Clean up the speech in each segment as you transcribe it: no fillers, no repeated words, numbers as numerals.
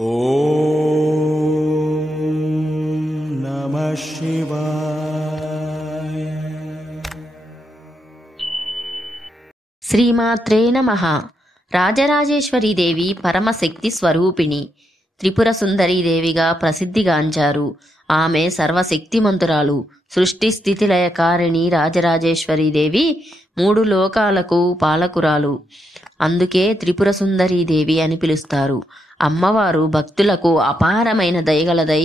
ఓం నమః శివాయ. శ్రీమాత్రే నమః. రాజరాజేశ్వరీదేవి పరమశక్తి స్వరూపిణి, త్రిపుర సుందరీదేవిగా ప్రసిద్ధిగాంచారు. ఆమె సర్వశక్తిమంతురాలు, సృష్టి స్థితి లయకారిణి. రాజరాజేశ్వరీదేవి 3 లోకాలకు పాలకురాలు. అందుకే త్రిపుర సుందరీదేవి అని పిలుస్తారు. అమ్మవారు భక్తులకు అపారమైన దయగలదై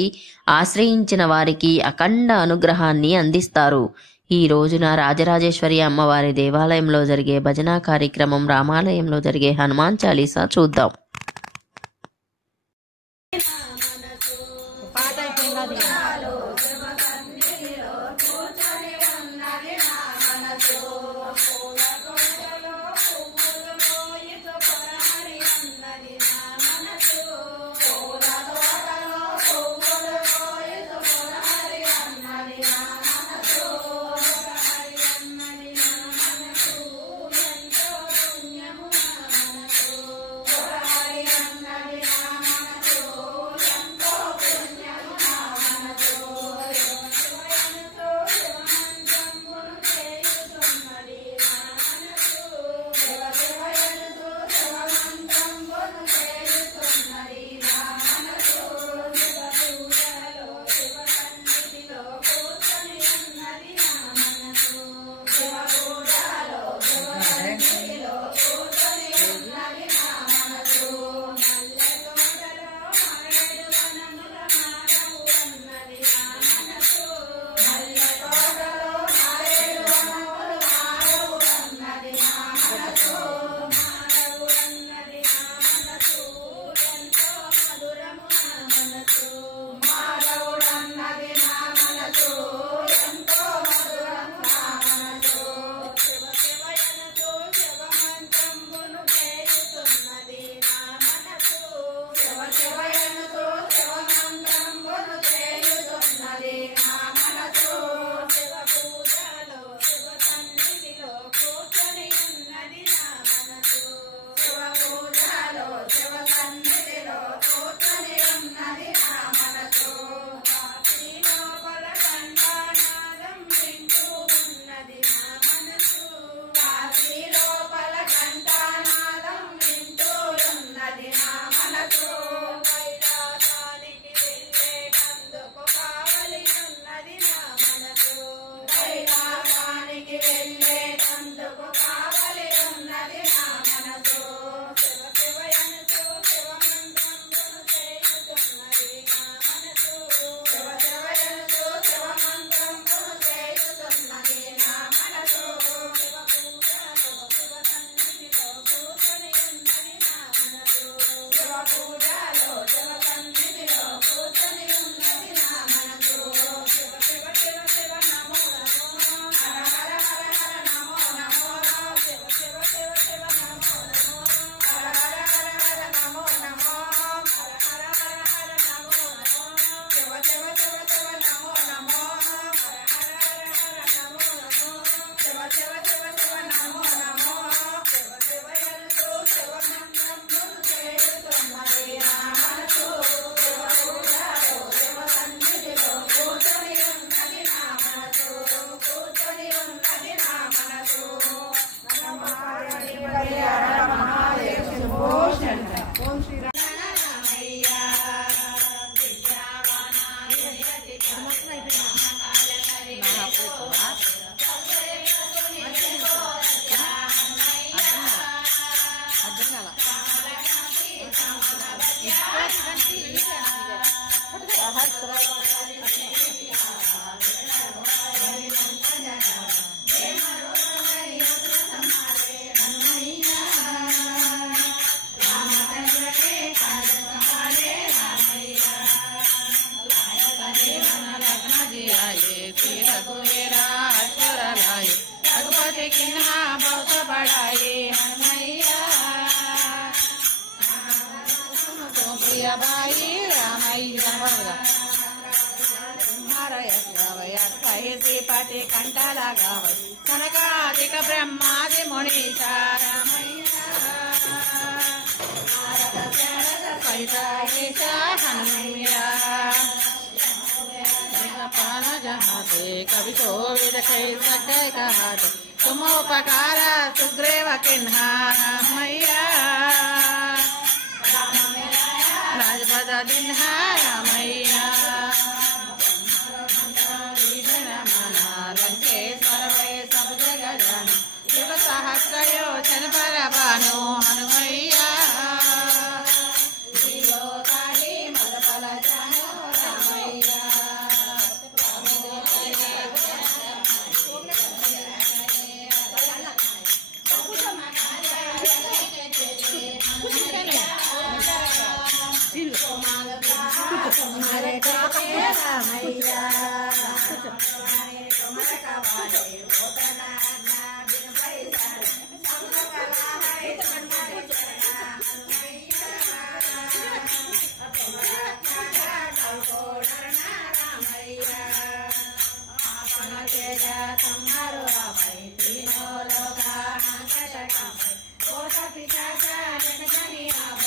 ఆశ్రయించిన వారికి అఖండ అనుగ్రహాన్ని అందిస్తారు. ఈ రోజున రాజరాజేశ్వరి అమ్మవారి దేవాలయంలో జరిగే భజన కార్యక్రమం, రామాలయంలో జరిగే హనుమాన్ చాలీసా చూద్దాం. కనకాదిక బ్రహ్మాది మునీశ सहिता ईशा हनुमैया पान जहाते कवि कोविद कई सके कहते तुम उपकार सुग्रीव किन्हा मैया राजपद दिन्हा मैया लंकेश्वर वै सब जगह जन शिव सहस्र योजन पर भानु हनुमैया मलफल जानो रामैया तुम्हारे रामैया तुम्हारो तीनों लोग पिता हनुमैया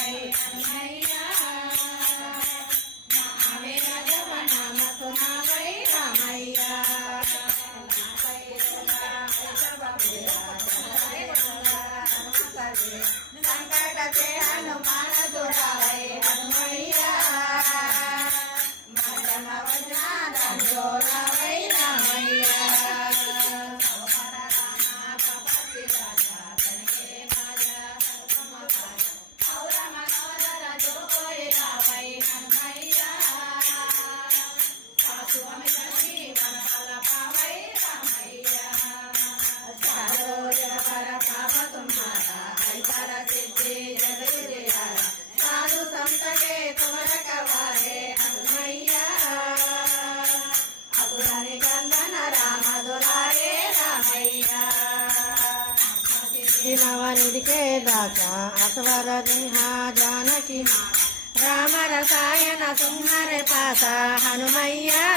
सुना वै रामैया संकट से हनुमान दुरावै हनुमैया मध्यम वजना दंडोरावै रामैया साधु संत के तुमर कवारे हनुमैया अपुरानी कंदन राम दुलारे रामैया नवनिधि के दाता असवर दिन्हा जानकी राम रसायन तुम्हारे पासा हनुमैया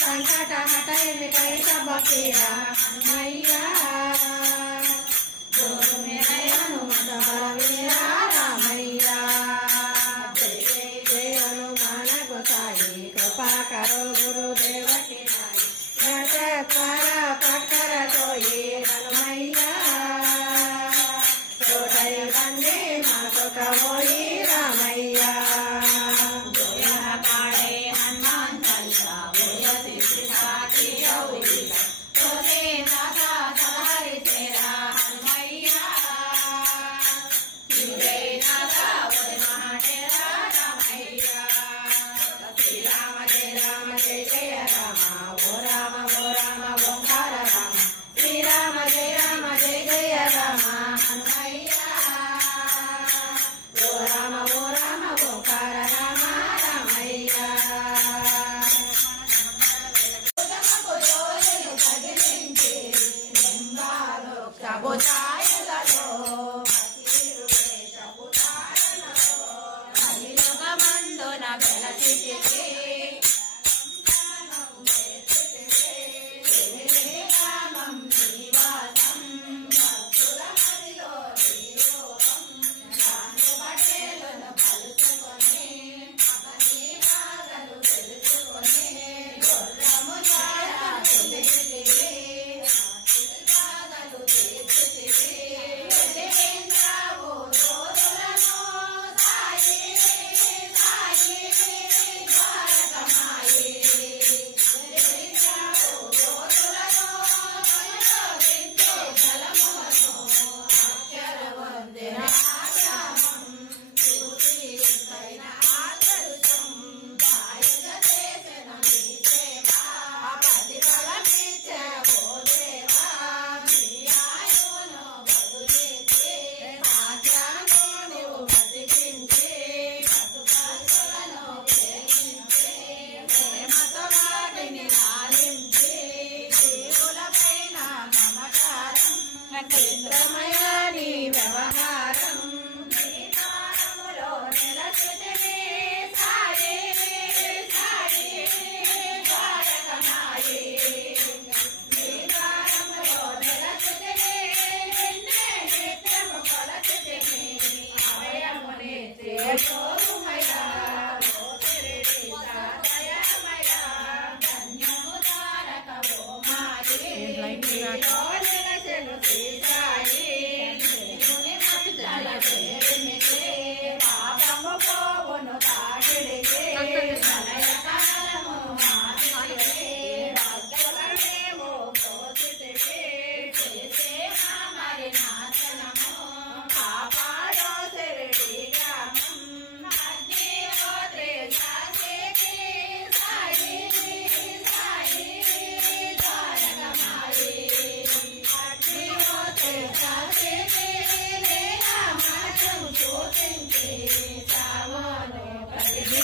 संकट हटाए मिटाए सब पीड़ा मैया जो मेरे हनुमत बलवीरा रामैया जय हनुमान गोसाई कृपा करो गुरुदेव की पत्थर कोई हनुमैया छोटे बंदे मातो कहोई रामैया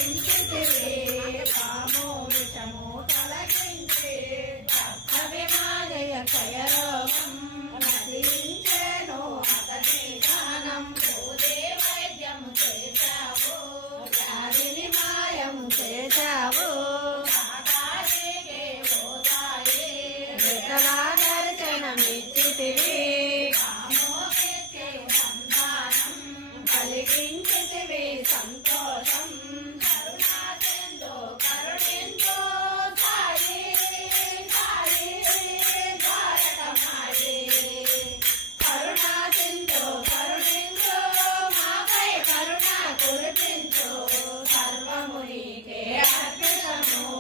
రక్షించితివి పాము విషము తొలగించి అభిమానయ క్షయరోగం నశించెను అతని జ్ఞానం భూదే వైద్యము చేశావు వ్యాధిని మాయము చేశావు దర్శనమిచ్చితివి కలిగించితివి సంతోషం కరుణాసింధు కరుణించు సాయి సాయి ద్వారకమాయి కరుణాసింధు కరుణించు మాపై కరుణ కురిపించు సర్వము నీకే అర్పితము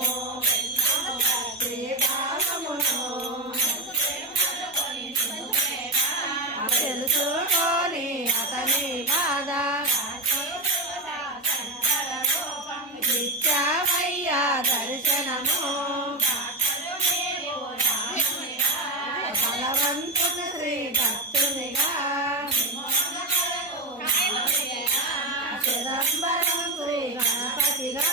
భక్తి భావమును తెలుసుకొని అతని బాధ నిత్యమయ్యా దర్శనము బలవంతుని శ్రీ భక్తునిగా చిదంబరం శ్రీ గణపతిగా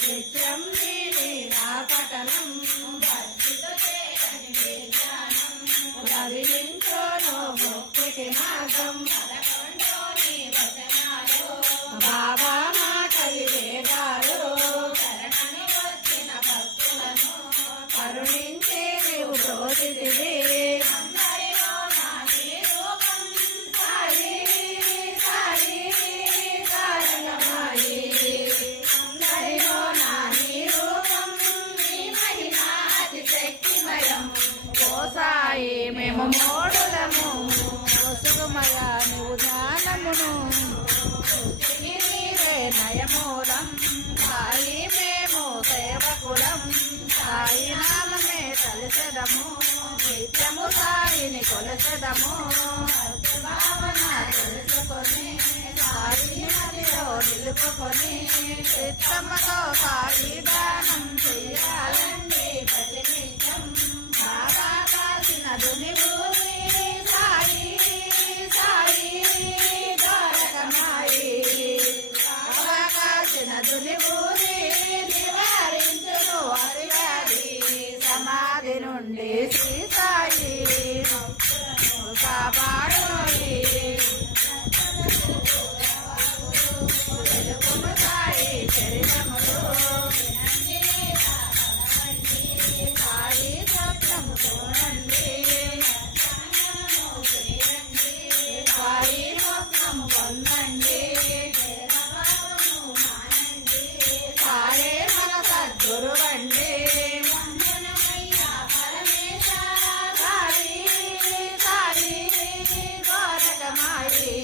నిత్యం పఠనం రవిలించోను భక్తికి మార్గం బాబా మాటలి వేదాలు కరుణించి నీవు బ్రోచితివి సాయి మేము మోడులము వసుగుమయ నువ్వు జ్ఞానమును నీవే నయమూలం సాయి మేము సేవకులం సాయి నామమే తలసెదము నిత్యము సాయిని కొలసెదము భావన తెలుసుకొని సాయిని మదిలో నిలుపుకొని చిత్తముతో సాయి దానం చెయ్యాలండి ప్రతి నిత్యం బాగా కాసిన దునిభూమి సాయి సాయి ద్వారకమాయి బాగా కాసిన దునిభూమి నివారించును అతివ్యాధి సమాధి నుండి శ్రీ సాయి కాపాడోయి వెలుగును సాయి చరితములు సాయి స్వప్నము చూడండి సాయి స్వప్నము పొందండి సాయే మన సద్గురువండి సాయి సాయి ద్వారకమాయి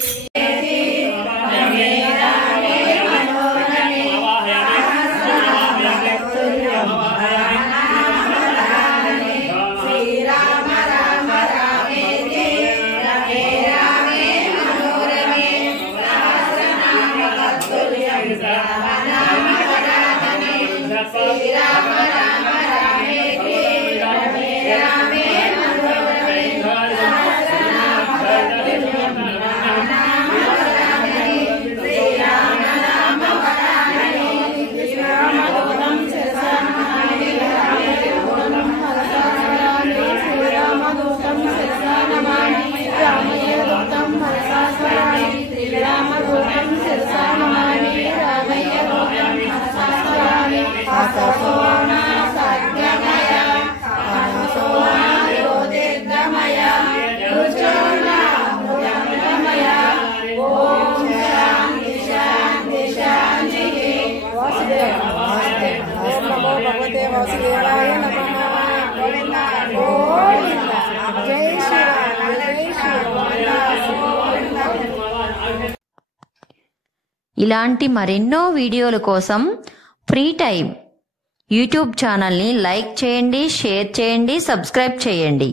ఇలాంటి మరెన్నో వీడియోల కోసం ఫ్రీ టైం యూట్యూబ్ ఛానల్ని లైక్ చేయండి, షేర్ చేయండి, సబ్స్క్రైబ్ చేయండి.